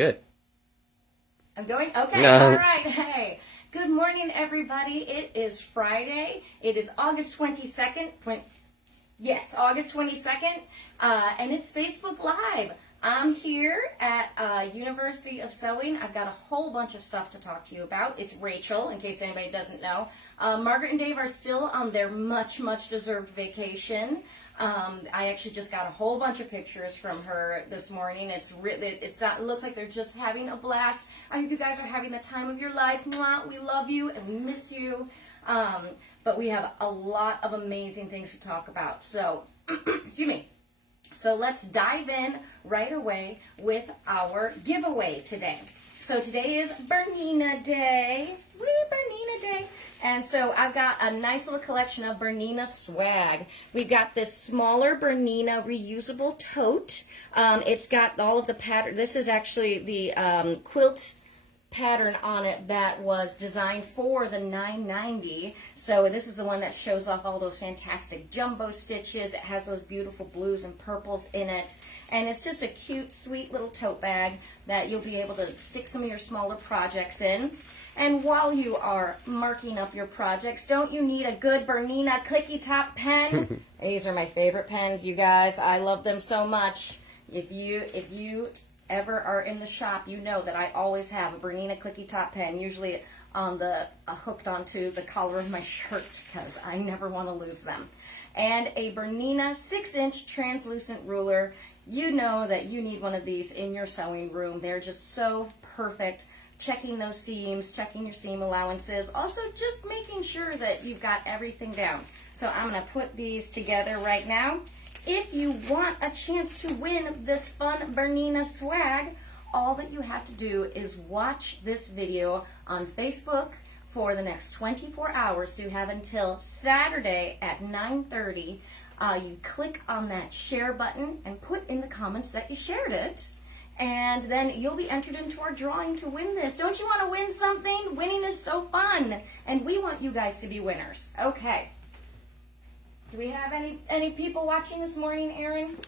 Good. I'm going? Okay, No. all right. Hey, good morning, everybody. It is Friday. It is August 22nd. Yes, August 22nd, and it's Facebook Live. I'm here at University of Sewing. I've got a whole bunch of stuff to talk to you about. It's Rachel, in case anybody doesn't know. Margaret and Dave are still on their much, much deserved vacation. I actually just got a whole bunch of pictures from her this morning. It looks like they're just having a blast. I hope you guys are having the time of your life. Mwah, we love you and we miss you. But we have a lot of amazing things to talk about. So, excuse me. So let's dive in right away with our giveaway today. So today is Bernina Day. Woo, Bernina Day. And so I've got a nice little collection of Bernina swag. We've got this smaller Bernina reusable tote. It's got all of the pattern. This is actually the quilt pattern on it that was designed for the 990. So this is the one that shows off all those fantastic jumbo stitches. It has those beautiful blues and purples in it. And it's just a cute, sweet little tote bag that you'll be able to stick some of your smaller projects in. And while you are marking up your projects, don't you need a good Bernina clicky top pen? These are my favorite pens, you guys. I love them so much. If you ever are in the shop, you know that I always have a Bernina clicky top pen, usually on the hooked onto the collar of my shirt because I never want to lose them. And a Bernina 6-inch translucent ruler. You know that you need one of these in your sewing room. They're just so perfect. Checking those seams, checking your seam allowances, also just making sure that you've got everything down. So I'm going to put these together right now. If you want a chance to win this fun Bernina swag, all that you have to do is watch this video on Facebook for the next 24 hours. So you have until Saturday at 9:30. You click on that share button and put in the comments that you shared it. And then you'll be entered into our drawing to win this. Don't you want to win something? Winning is so fun. And we want you guys to be winners. Okay. Do we have any people watching this morning, Aaron?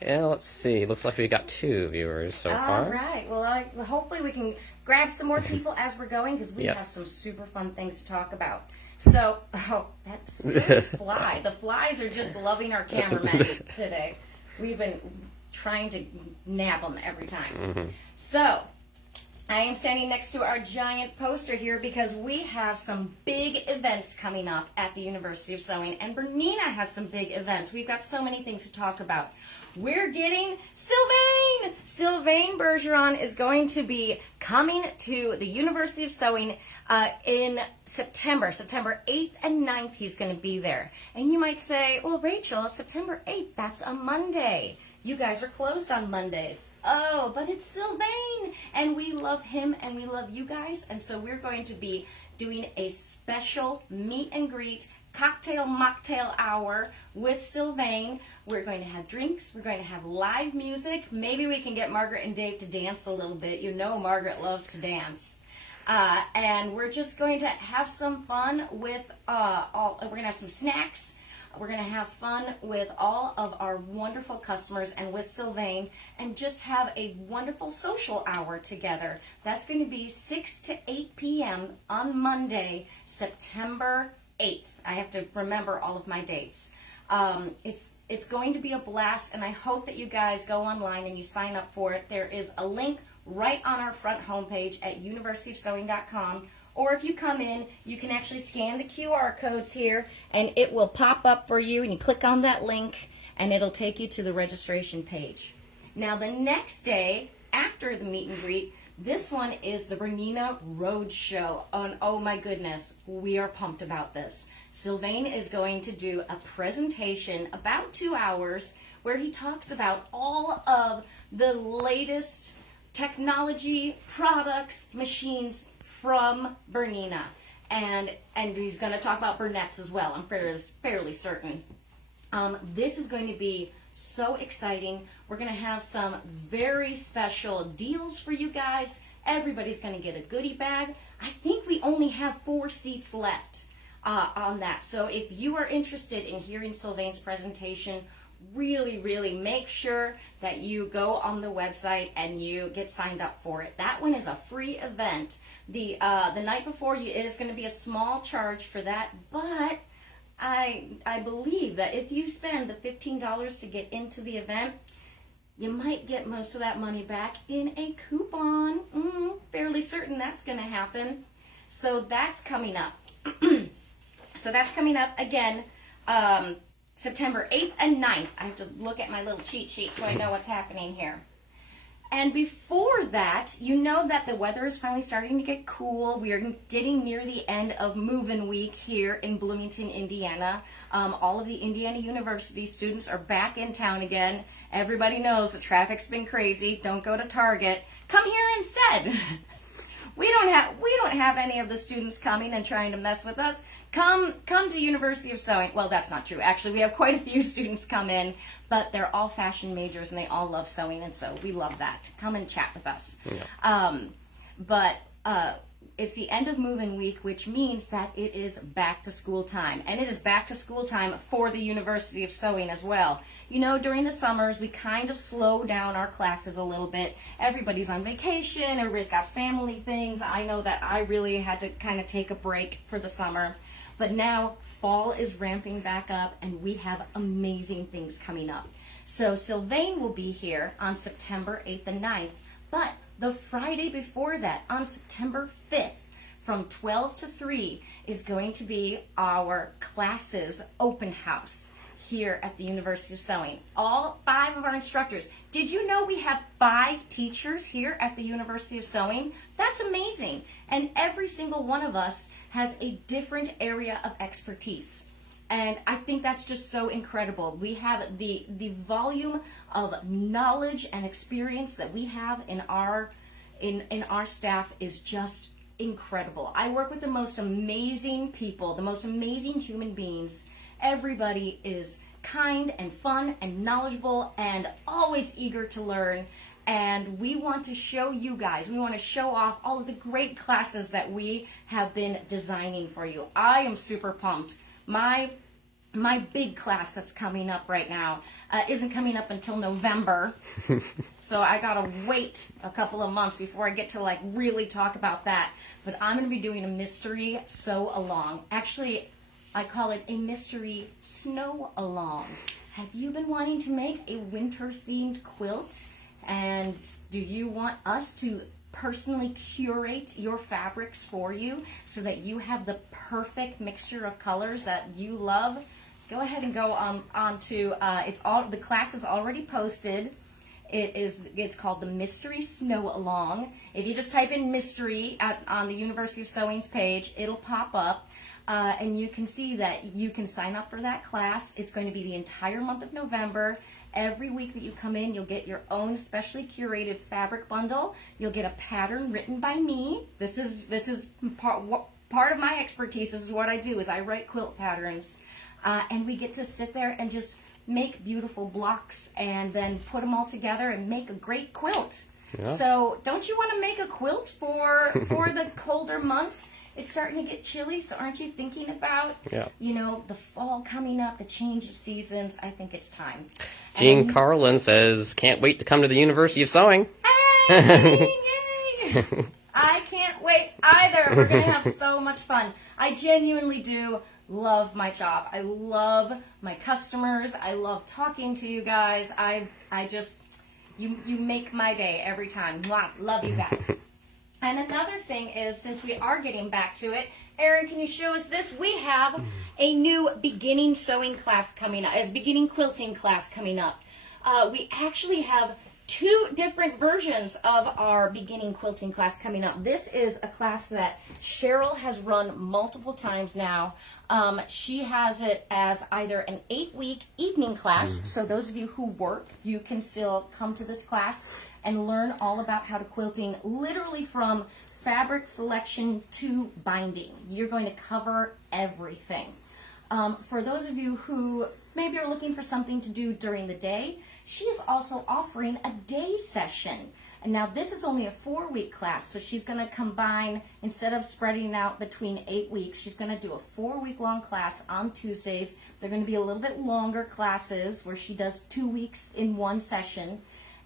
Yeah, let's see. Looks like we got 2 viewers so far. All right. Well, hopefully we can grab some more people as we're going because we Yes. have some super fun things to talk about. So, that silly fly. The flies are just loving our cameramen today. We've been trying to nab them every time. So, I am standing next to our giant poster here because we have some big events coming up at the University of Sewing, and Bernina has some big events. We've got so many things to talk about. We're getting Sylvain! Sylvain Bergeron is going to be coming to the University of Sewing in September 8th and 9th. He's going to be there. And you might say, well, Rachel, September 8th, that's a Monday. You guys are closed on Mondays. Oh, but it's Sylvain, and we love him, and we love you guys, and so we're going to be doing a special meet and greet cocktail mocktail hour with Sylvain. We're going to have drinks. We're going to have live music. Maybe we can get Margaret and Dave to dance a little bit. You know Margaret loves to dance. And we're just going to have some fun with we're going to have some snacks. We're going to have fun with all of our wonderful customers and with Sylvain and just have a wonderful social hour together. That's going to be 6 to 8 p.m. on Monday, September 8th. I have to remember all of my dates. It's going to be a blast, and I hope that you guys go online and you sign up for it. There is a link right on our front homepage at universityofsewing.com. Or if you come in, you can actually scan the QR codes here, and it will pop up for you, and you click on that link, and it'll take you to the registration page. Now, the next day, after the meet and greet, this one is the Bernina Roadshow. And oh my goodness, we are pumped about this. Sylvain is going to do a presentation, about 2 hours, where he talks about all of the latest technology, products, machines, from Bernina, and he's going to talk about Bernettes as well. I'm fairly certain. This is going to be so exciting. We're going to have some very special deals for you guys. Everybody's going to get a goodie bag. I think we only have 4 seats left on that. So if you are interested in hearing Sylvain's presentation, really, really make sure that you go on the website and you get signed up for it. That one is a free event. The night before, it is going to be a small charge for that, but I believe that if you spend the $15 to get into the event, you might get most of that money back in a coupon. Fairly certain that's going to happen. So that's coming up. So that's coming up again, September 8th and 9th. I have to look at my little cheat sheet so I know what's happening here. And before that, you know that the weather is finally starting to get cool. We are getting near the end of move-in week here in Bloomington, Indiana. All of the Indiana University students are back in town again. Everybody knows the traffic's been crazy. Don't go to Target. Come here instead. We don't have any of the students coming and trying to mess with us. Come to University of Sewing. Well, that's not true. Actually, we have quite a few students come in, but they're all fashion majors and they all love sewing, and so we love that. Come and chat with us. Yeah. But it's the end of move-in week, which means that it is back to school time, and it is back to school time for the University of Sewing as well. You know, during the summers, we kind of slow down our classes a little bit. Everybody's on vacation. Everybody's got family things. I know that I really had to kind of take a break for the summer. But now fall is ramping back up, and we have amazing things coming up. So Sylvain will be here on September 8th and 9th, but the Friday before that, on September 5th, from 12 to 3, is going to be our classes open house here at the University of Sewing. All 5 of our instructors. Did you know we have 5 teachers here at the University of Sewing? That's amazing. And every single one of us has a different area of expertise. And I think that's just so incredible. We have the volume of knowledge and experience that we have in our staff is just incredible. I work with the most amazing people, the most amazing human beings. Everybody is kind and fun and knowledgeable and always eager to learn. And we want to show you guys, we want to show off all of the great classes that we have been designing for you. I am super pumped. My big class that's coming up right now isn't coming up until November. So I gotta wait a couple of months before I get to like really talk about that. But I'm gonna be doing a mystery sew along. Actually, I call it a mystery snow along. Have you been wanting to make a winter themed quilt? And do you want us to personally curate your fabrics for you so that you have the perfect mixture of colors that you love? Go ahead and go on to the class is already posted. It's called the Mystery Snow Along. If you just type in mystery on the University of Sewing's page, it'll pop up. And you can see that you can sign up for that class. It's going to be the entire month of November. Every week that you come in, you'll get your own specially curated fabric bundle. You'll get a pattern written by me. This is part of my expertise. This is what I do, is I write quilt patterns. And we get to sit there and just make beautiful blocks and then put them all together and make a great quilt. Yeah. So don't you want to make a quilt for the colder months? It's starting to get chilly, so aren't you thinking about, the fall coming up, the change of seasons? I think it's time. Jean Carlin says, can't wait to come to the University of Sewing. Hey, yay! I can't wait either. We're going to have so much fun. I genuinely do love my job. I love my customers. I love talking to you guys. You make my day every time. Love you guys. And another thing is, since we are getting back to it, Erin, can you show us this? We have a new beginning sewing class coming up, beginning quilting class coming up. We actually have 2 different versions of our beginning quilting class coming up. This is a class that Cheryl has run multiple times now. She has it as either an 8-week evening class, so those of you who work, you can still come to this class and learn all about how to quilting, literally from fabric selection to binding. You're going to cover everything. For those of you who maybe are looking for something to do during the day, she is also offering a day session. And now this is only a 4-week class, so she's going to combine, instead of spreading out between 8 weeks, she's going to do a 4-week long class on Tuesdays. They're going to be a little bit longer classes where she does 2 weeks in one session.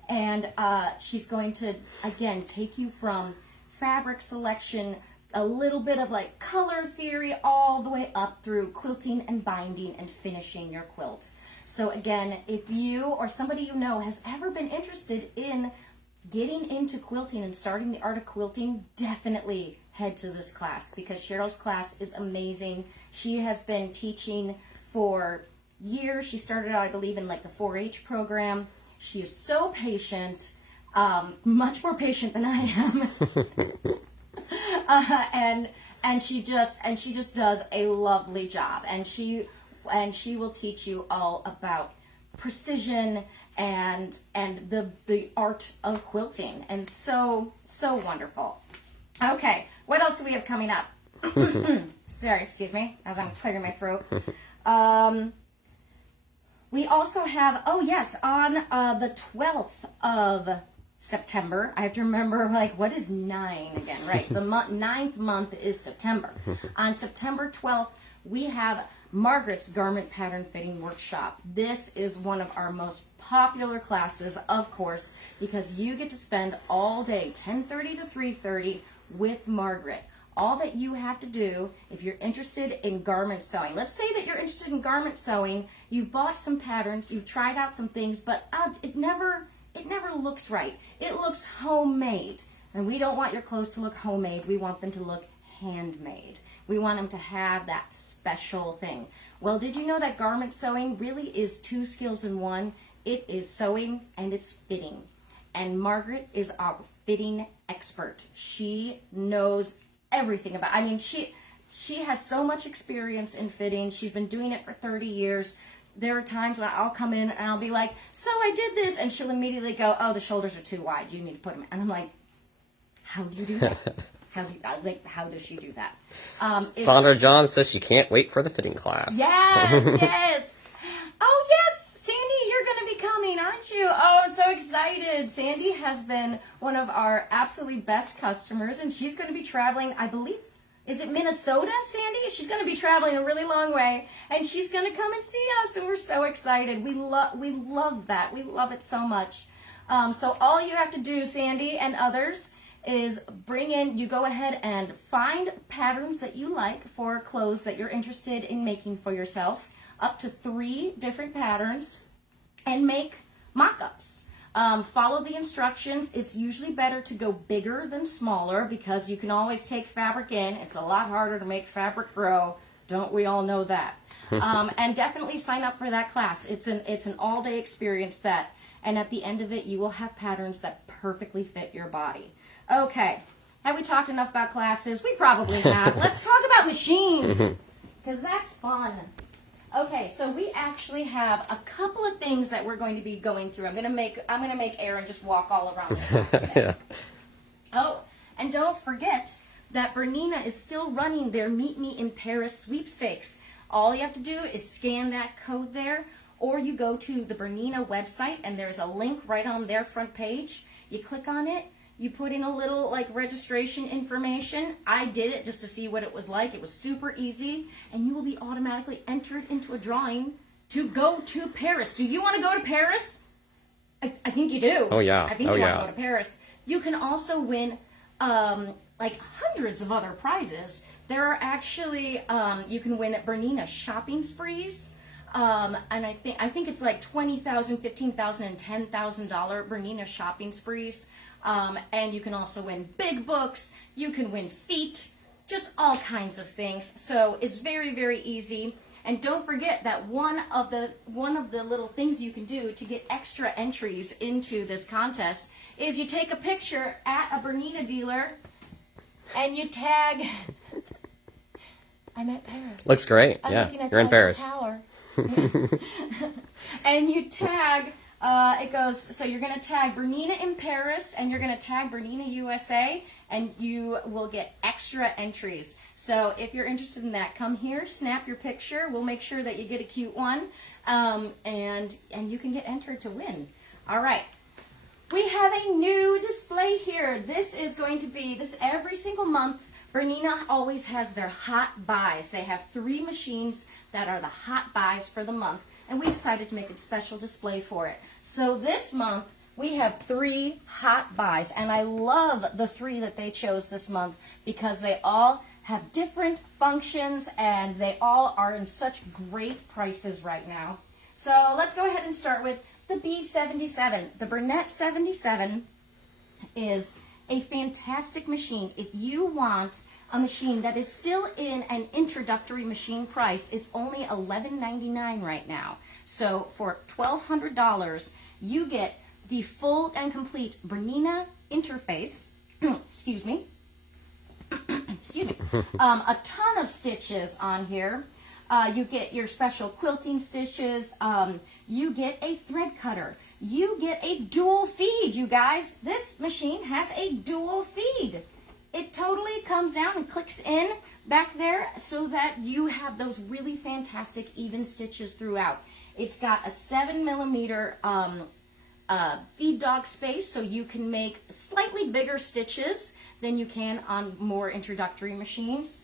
And she's going to, again, take you from fabric selection, a little bit of like color theory, all the way up through quilting and binding and finishing your quilt. So again, if you or somebody you know has ever been interested in getting into quilting and starting the art of quilting, definitely head to this class, because Cheryl's class is amazing. She has been teaching for years. She started out, I believe, in like the 4-H program. She is so patient, much more patient than I am. And she just does a lovely job. And she will teach you all about precision and the art of quilting, and so wonderful. Okay, what else do we have coming up? Sorry, excuse me, as I'm clearing my throat. We also have, oh yes, on the 12th of September, I have to remember, like, what is 9 again, right? The 9th month is September. On September 12th, we have Margaret's Garment Pattern Fitting Workshop. This is one of our most popular classes, of course, because you get to spend all day, 10:30 to 3:30, with Margaret. All that you have to do, if you're interested in garment sewing, let's say that you're interested in garment sewing, you've bought some patterns, you've tried out some things, but it never looks right. It looks homemade, and we don't want your clothes to look homemade. We want them to look handmade. We want them to have that special thing. Well, did you know that garment sewing really is 2 skills in one? It is sewing and it's fitting. And Margaret is our fitting expert. She knows everything about, I mean, she has so much experience in fitting. She's been doing it for 30 years. There are times when I'll come in and I'll be like, so I did this, and she'll immediately go, oh, the shoulders are too wide. You need to put them in. And I'm like, how do you do that? How does she do that? Sandra John says she can't wait for the fitting class. Yes, yes. Oh, yes, Sandy, you're going to be coming, aren't you? Oh, I'm so excited. Sandy has been one of our absolutely best customers, and she's going to be traveling, I believe, is it Minnesota, Sandy? She's going to be traveling a really long way, and she's going to come and see us, and we're so excited. We love that. We love it so much. So all you have to do, Sandy and others, is you go ahead and find patterns that you like for clothes that you're interested in making for yourself, up to 3 different patterns, and make mock-ups. Follow the instructions. It's usually better to go bigger than smaller, because you can always take fabric in. It's a lot harder to make fabric grow. Don't we all know that? And definitely sign up for that class. It's an all-day experience and at the end of it, you will have patterns that perfectly fit your body. Okay, have we talked enough about classes? We probably have. Let's talk about machines, because that's fun. Okay, so we actually have a couple of things that we're going to be going through. I'm gonna make Aaron just walk all around the Yeah. Oh, and don't forget that Bernina is still running their Meet Me in Paris sweepstakes. All you have to do is scan that code there, or you go to the Bernina website, and there's a link right on their front page. You click on it. You put in a little registration information. I did it just to see what it was like. It was super easy, and you will be automatically entered into a drawing to go to Paris. Do you want to go to Paris? I think you do. Oh yeah. I think you want to go to Paris. You can also win hundreds of other prizes. There are actually you can win Bernina shopping sprees. And I think it's like $20,000, $15,000, and $10,000 Bernina shopping sprees. And you can also win big books. You can win feet, just all kinds of things. So it's very, very easy. And don't forget that one of the little things you can do to get extra entries into this contest is you take a picture at a Bernina dealer and you tag. I'm at Paris. Looks great. Yeah, you're in Paris. Tower. And you tag. It goes, so you're going to tag Bernina in Paris, and you're going to tag Bernina USA, and you will get extra entries. So if you're interested in that, come here, snap your picture. We'll make sure that you get a cute one, and you can get entered to win. All right. We have a new display here. This is going to be, this every single month, Bernina always has their hot buys. They have 3 machines that are the hot buys for the month, and we decided to make a special display for it. So this month, we have 3 hot buys, and I love the 3 that they chose this month because they all have different functions, and they all are in such great prices right now. So let's go ahead and start with the B77. The Bernette 77 is a fantastic machine. If you want a machine that is still in an introductory machine price, it's only $11.99 right now. So for $1,200, you get the full and complete Bernina interface, excuse me, a ton of stitches on here. You get your special quilting stitches. You get a thread cutter. You get a dual feed, you guys. This machine has a dual feed. It totally comes down and clicks in back there so that you have those really fantastic even stitches throughout. It's got a 7mm feed dog space, so you can make slightly bigger stitches than you can on more introductory machines.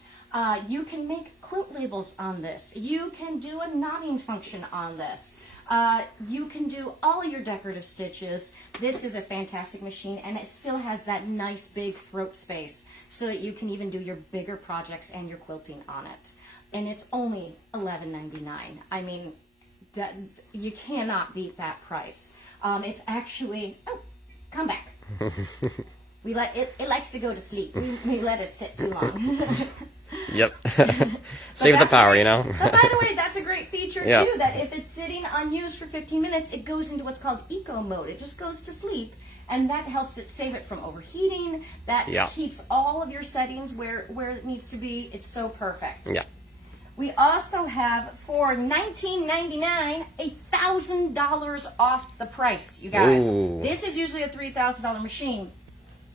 You can make quilt labels on this. You can do a knotting function on this. You can do all your decorative stitches. This is a fantastic machine, and it still has that nice big throat space so that you can even do your bigger projects and your quilting on it. And it's only $11.99. I mean, you cannot beat that price. It's actually, oh, come back. We let it likes to go to sleep. We let it sit too long. Yep. Save the power, you know. But by the way, that's a great feature Yeah. too, that if it's sitting unused for 15 minutes, it goes into what's called eco mode. It just goes to sleep, and that helps it save it from overheating. That Yeah. keeps all of your settings where it needs to be. It's so perfect. Yeah. We also have, for $19.99, $1,000 off the price, you guys. Ooh. This is usually a $3,000 machine,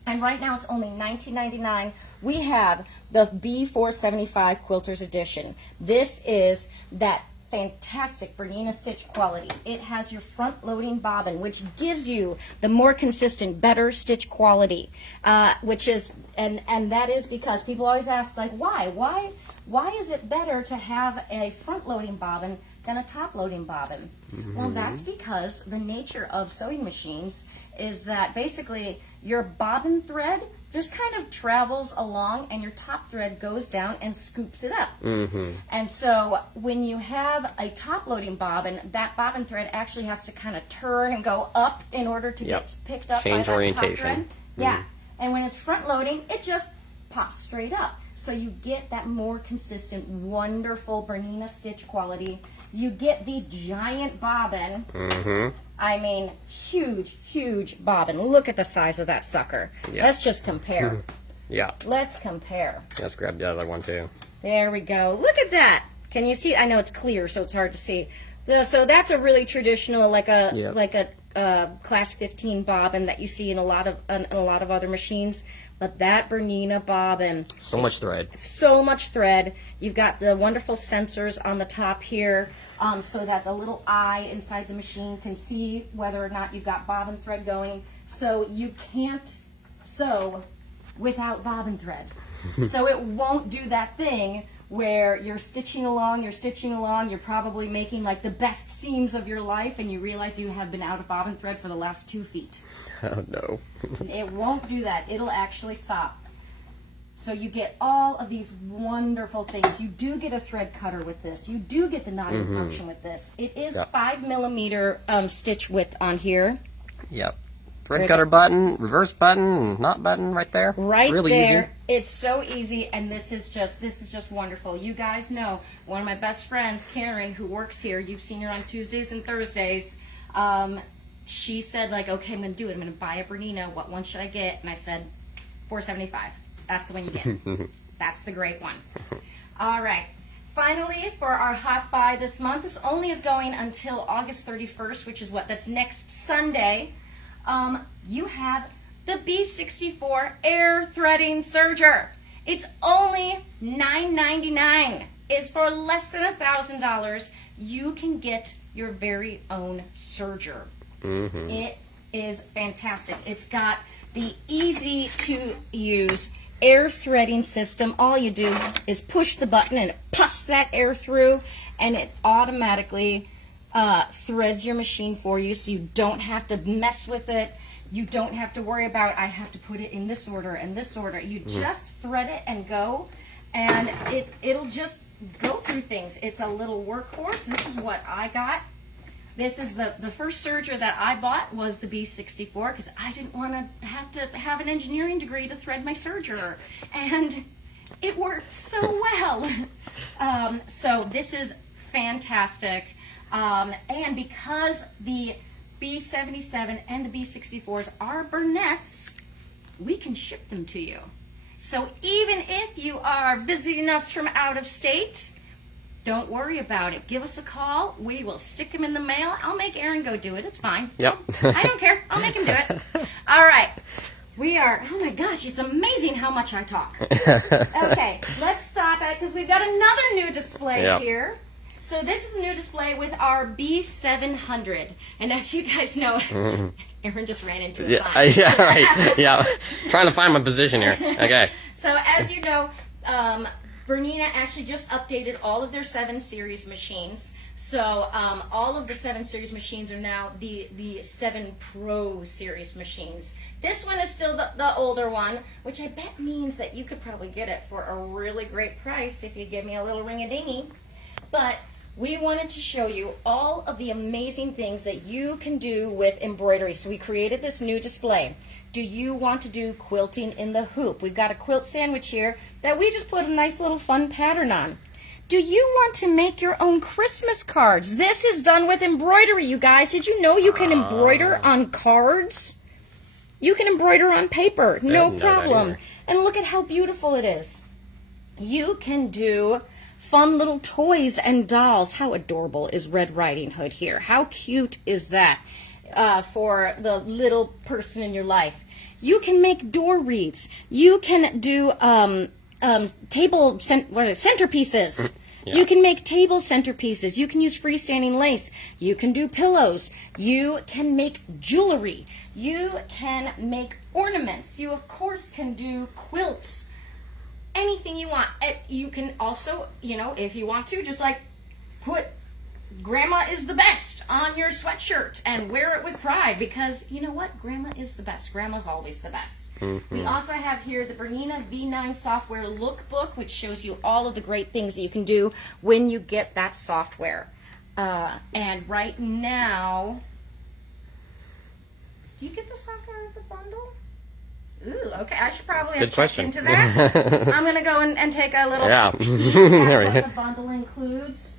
and right now it's only $19.99. We have the B475 Quilters Edition. This is that fantastic Bernina stitch quality. It has your front loading bobbin, which gives you the more consistent, better stitch quality, which is, and that is because people always ask, like, why is it better to have a front loading bobbin than a top loading bobbin? Well, that's because the nature of sewing machines is that basically your bobbin thread just kind of travels along, and your top thread goes down and scoops it up. And so when you have a top loading bobbin, that bobbin thread actually has to kind of turn and go up in order to get picked up Change by that orientation. top thread. Yeah, and when it's front loading, it just pops straight up. So you get that more consistent, wonderful Bernina stitch quality. You get the giant bobbin. I mean, huge, huge bobbin. Look at the size of that sucker. Yeah. Let's just compare. Yeah. Let's compare. Let's grab the other one too. There we go. Look at that. Can you see? I know it's clear, so it's hard to see. So that's a really traditional, like a class 15 bobbin that you see in a lot of other machines. But that Bernina bobbin, So much thread. so much thread. You've got the wonderful sensors on the top here, so that the little eye inside the machine can see whether or not you've got bobbin thread going. So you can't sew without bobbin thread. So it won't do that thing where you're stitching along, you're probably making like the best seams of your life, and you realize you have been out of bobbin thread for the last 2 feet. Oh no. It won't do that. It'll actually stop. So you get all of these wonderful things. You do get a thread cutter with this. You do get the knotting function with this. It is 5mm stitch width on here. Yep. Thread cutter button, reverse button, knot button right there. Right really there. Easy. It's so easy, and this is just wonderful. You guys know one of my best friends, Karen, who works here. You've seen her on Tuesdays and Thursdays. She said, like, okay, I'm gonna do it. I'm gonna buy a Bernina. What one should I get? And I said, $4.75. That's the one you get. That's the great one. All right. Finally, for our hot buy this month, this only is going until August 31st, which is that's next Sunday. You have the B64 Air Threading Serger. It's only $9.99. It's for less than $1,000. You can get your very own serger. It is fantastic. It's got the easy to use air threading system. All you do is push the button and it puffs that air through, and it automatically threads your machine for you, so you don't have to mess with it. You don't have to worry about, I have to put it in this order and this order. You just thread it and go, and it'll just go through things. It's a little workhorse. This is what I got. This is the first serger that I bought was the B64, because I didn't want to have an engineering degree to thread my serger, and it worked so well. So this is fantastic, and because the B77 and the B64s are Bernettes, we can ship them to you. So even if you are visiting us from out of state, don't worry about it. Give us a call. We will stick them in the mail. I'll make Aaron go do it. It's fine. Yep. I don't care. I'll make him do it. All right. We are, oh my gosh, it's amazing how much I talk. Okay, let's stop it because we've got another new display here. So this is a new display with our B700. And as you guys know, Aaron just ran into a sign. Yeah, right. Yeah. Trying to find my position here. Okay. So as you know, Bernina actually just updated all of their 7 Series machines. So all of the 7 Series machines are now the 7 Pro Series machines. This one is still the older one, which I bet means that you could probably get it for a really great price if you give me a little ring-a-dingy. But we wanted to show you all of the amazing things that you can do with embroidery. So we created this new display. Do you want to do quilting in the hoop? We've got a quilt sandwich here that we just put a nice little fun pattern on. Do you want to make your own Christmas cards? This is done with embroidery, you guys. Did you know you can embroider on cards? You can embroider on paper, no problem. And look at how beautiful it is. You can do fun little toys and dolls. How adorable is Red Riding Hood here? How cute is that for the little person in your life? You can make door wreaths. You can do centerpieces. You can make table centerpieces. You can use freestanding lace. You can do pillows. You can make jewelry. You can make ornaments. You, of course, can do quilts. Anything you want. You can also, you know, if you want to, just like put Grandma is the best on your sweatshirt and wear it with pride, because you know what? Grandma is the best. Grandma's always the best. We also have here the Bernina V9 software lookbook, which shows you all of the great things that you can do when you get that software. And right now, do you get the sock out of the bundle? Ooh, okay. I should probably have checked into that. I'm going to go and take a little there we what the bundle includes.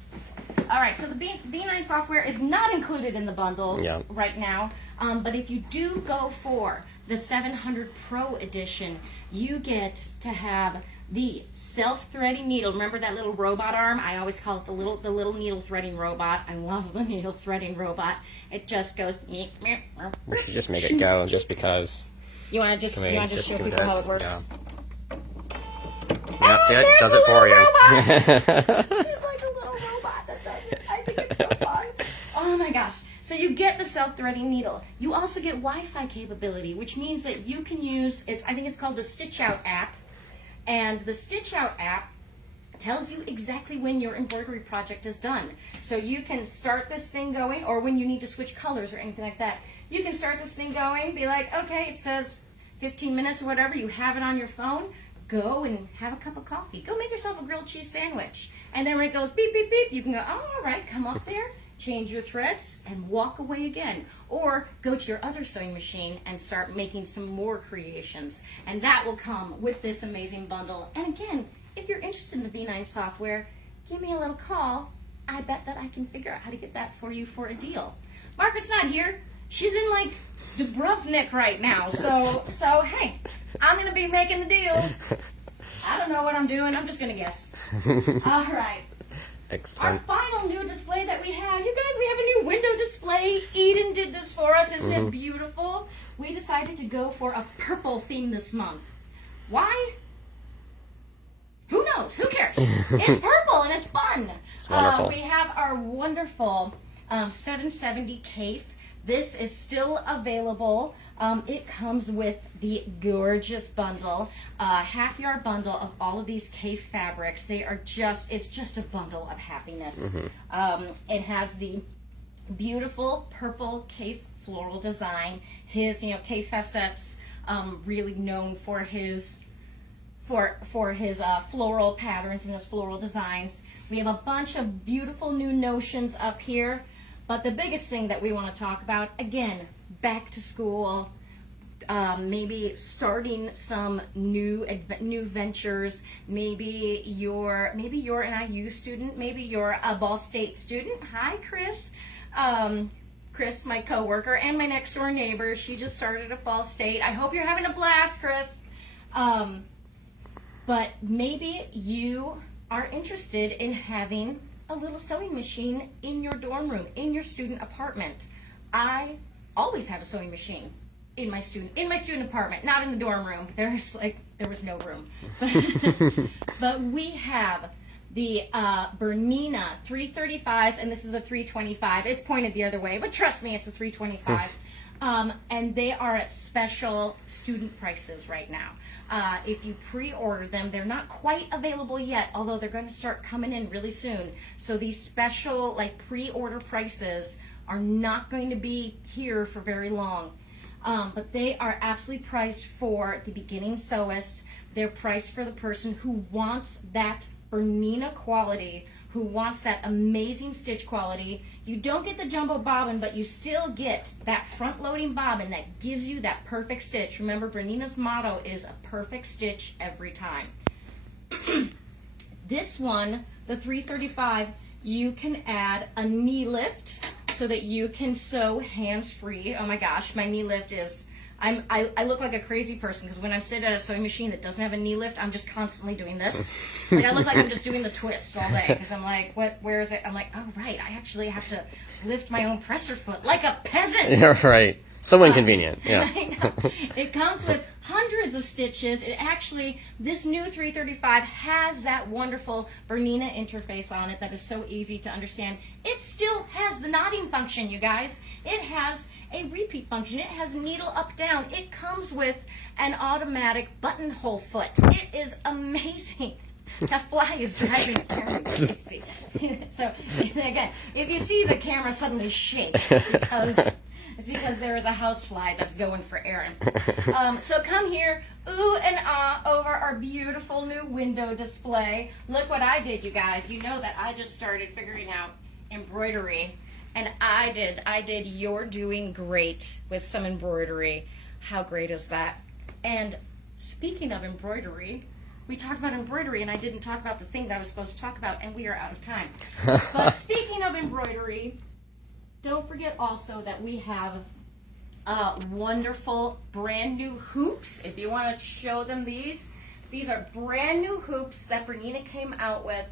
All right, so the B9 software is not included in the bundle right now, but if you do go for the 700 Pro Edition, you get to have the self-threading needle. Remember that little robot arm? I always call it the little needle threading robot. I love the needle threading robot. It just goes. We should just make it go, just because. You want to just show people how it works? Yeah. See, it does it for you. It's like a little robot that does it. I think it's so fun. Oh my gosh. So you get the self-threading needle. You also get Wi-Fi capability, which means that you can use, I think it's called the Stitch Out app. And the Stitch Out app tells you exactly when your embroidery project is done. So you can start this thing going, or when you need to switch colors or anything like that. You can start this thing going, be like, okay, it says 15 minutes or whatever. You have it on your phone. Go and have a cup of coffee. Go make yourself a grilled cheese sandwich. And then when it goes beep, beep, beep, you can go, oh, all right, come up there, change your threads, and walk away again. Or go to your other sewing machine and start making some more creations. And that will come with this amazing bundle. And again, if you're interested in the V9 software, give me a little call. I bet that I can figure out how to get that for you for a deal. Margaret's not here. She's in like Dubrovnik right now. So hey, I'm going to be making the deals. I don't know what I'm doing. I'm just going to guess. All right. Excellent. Our final new display that we have, you guys, we have a new window display. Eden did this for us. Isn't it beautiful? We decided to go for a purple theme this month. Why? Who knows? Who cares? It's purple and it's fun. It's wonderful. We have our wonderful 770 Kaffe This is still available. It comes with the gorgeous bundle, half-yard bundle of all of these Kaffe fabrics. They are it's just a bundle of happiness. It has the beautiful purple Kaffe floral design. His, Kaffe Facette's really known for his floral patterns and his floral designs. We have a bunch of beautiful new notions up here, but the biggest thing that we want to talk about, again, back to school, maybe starting some new ventures. Maybe you're an IU student. Maybe you're a Ball State student. Hi, Chris. Chris, my coworker and my next door neighbor. She just started at Ball State. I hope you're having a blast, Chris. But maybe you are interested in having a little sewing machine in your dorm room, in your student apartment. I always had a sewing machine in my student apartment, not in the dorm room. There was no room. But we have the Bernina 335s, and this is the 325. It's pointed the other way, but trust me, it's a 325. And they are at special student prices right now. If you pre-order them, they're not quite available yet, although they're going to start coming in really soon. So these special pre-order prices are not going to be here for very long. But they are absolutely priced for the beginning sewist. They're priced for the person who wants that Bernina quality, who wants that amazing stitch quality. You don't get the jumbo bobbin, but you still get that front-loading bobbin that gives you that perfect stitch. Remember, Bernina's motto is a perfect stitch every time. This one, the 335, you can add a knee lift so that you can sew hands-free. Oh my gosh, my knee lift is... I look like a crazy person because when I'm sitting at a sewing machine that doesn't have a knee lift, I'm just constantly doing this. I look like I'm just doing the twist all day because I'm like, where is it? I'm like, oh, right, I actually have to lift my own presser foot like a peasant. Yeah, right. So inconvenient. Yeah. I know. It comes with hundreds of stitches. This new 335 has that wonderful Bernina interface on it that is so easy to understand. It still has the knotting function, you guys. It has a repeat function. It has needle up down. It comes with an automatic buttonhole foot. It is amazing. That fly is driving the camera crazy. So again, if you see the camera suddenly shake, it's because there is a house fly that's going for Aaron. So come here, ooh and ah, over our beautiful new window display. Look what I did, you guys. You know that I just started figuring out embroidery. And I did You're Doing Great with some embroidery. How great is that? And speaking of embroidery, we talked about embroidery and I didn't talk about the thing that I was supposed to talk about, and we are out of time. But speaking of embroidery, don't forget also that we have wonderful brand new hoops. If you want to show them these are brand new hoops that Bernina came out with.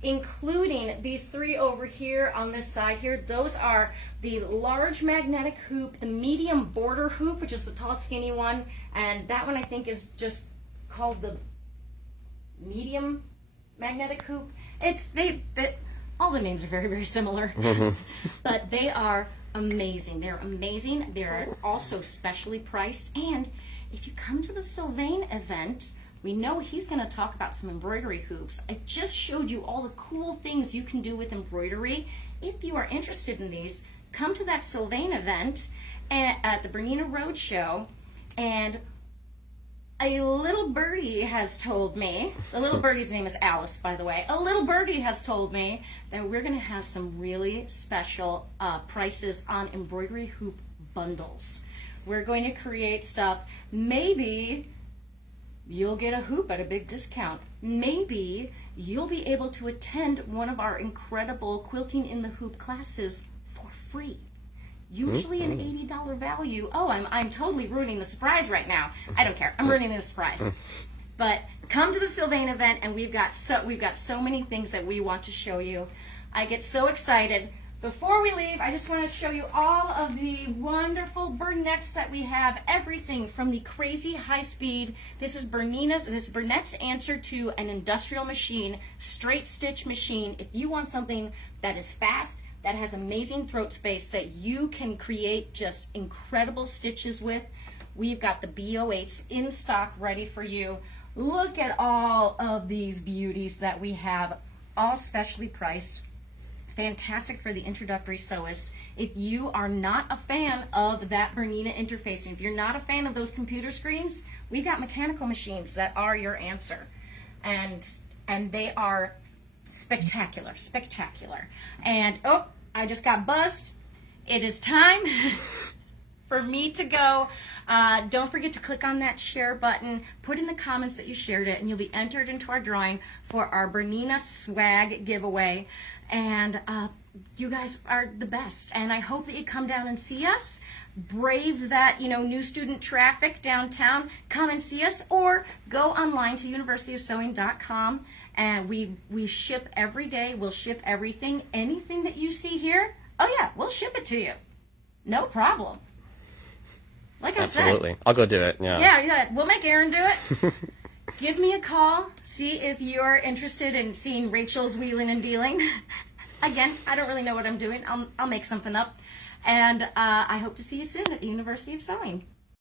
Including these three over here on this side here. Those are the large magnetic hoop, the medium border hoop, which is the tall skinny one, and that one I think is just called the medium magnetic hoop. All the names are very, very similar. But they are amazing. They're amazing. They're also specially priced, and if you come to the Sylvain event, we know he's going to talk about some embroidery hoops. I just showed you all the cool things you can do with embroidery. If you are interested in these, come to that Sylvain event at the Bernina Roadshow. And a little birdie has told me, the little birdie's name is Alice, by the way. A little birdie has told me that we're going to have some really special prices on embroidery hoop bundles. We're going to create stuff. Maybe you'll get a hoop at a big discount. Maybe you'll be able to attend one of our incredible Quilting in the Hoop classes for free. Usually an $80 value. Oh, I'm totally ruining the surprise right now. I don't care. I'm ruining the surprise. But come to the Sylvain event, and we've got so many things that we want to show you. I get so excited. Before we leave, I just want to show you all of the wonderful Bernettes that we have. Everything from the crazy high speed. This is Bernette's answer to an industrial machine, straight stitch machine. If you want something that is fast, that has amazing throat space that you can create just incredible stitches with. We've got the B08s in stock ready for you. Look at all of these beauties that we have, all specially priced. Fantastic for the introductory sewist. If you are not a fan of that Bernina interfacing, if you're not a fan of those computer screens, we've got mechanical machines that are your answer. And they are spectacular, spectacular. And oh, I just got buzzed. It is time for me to go. Don't forget to click on that share button. Put in the comments that you shared it, and you'll be entered into our drawing for our Bernina swag giveaway. And you guys are the best. And I hope that you come down and see us. Brave that, new student traffic downtown. Come and see us, or go online to universityofsewing.com. And we ship every day. We'll ship everything. Anything that you see here, oh yeah, we'll ship it to you. No problem. Like I said. Absolutely. I'll go do it. Yeah. Yeah. We'll make Aaron do it. Give me a call. See if you're interested in seeing Rachel's wheeling and dealing. Again, I don't really know what I'm doing. I'll make something up. And I hope to see you soon at the University of Sewing.